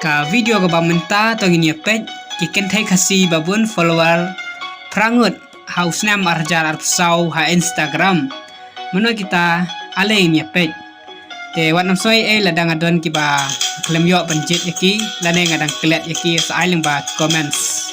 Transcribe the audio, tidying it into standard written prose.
Ka video ka ba menta to ini page ki kynthei khasi babun follower prangut haus nam arjar arpsau ha Instagram meno kita ale ini page te wat nam soi ladang adon ki ba klem yo panjit yaki lane ngadang klet yaki sa ailing ba comments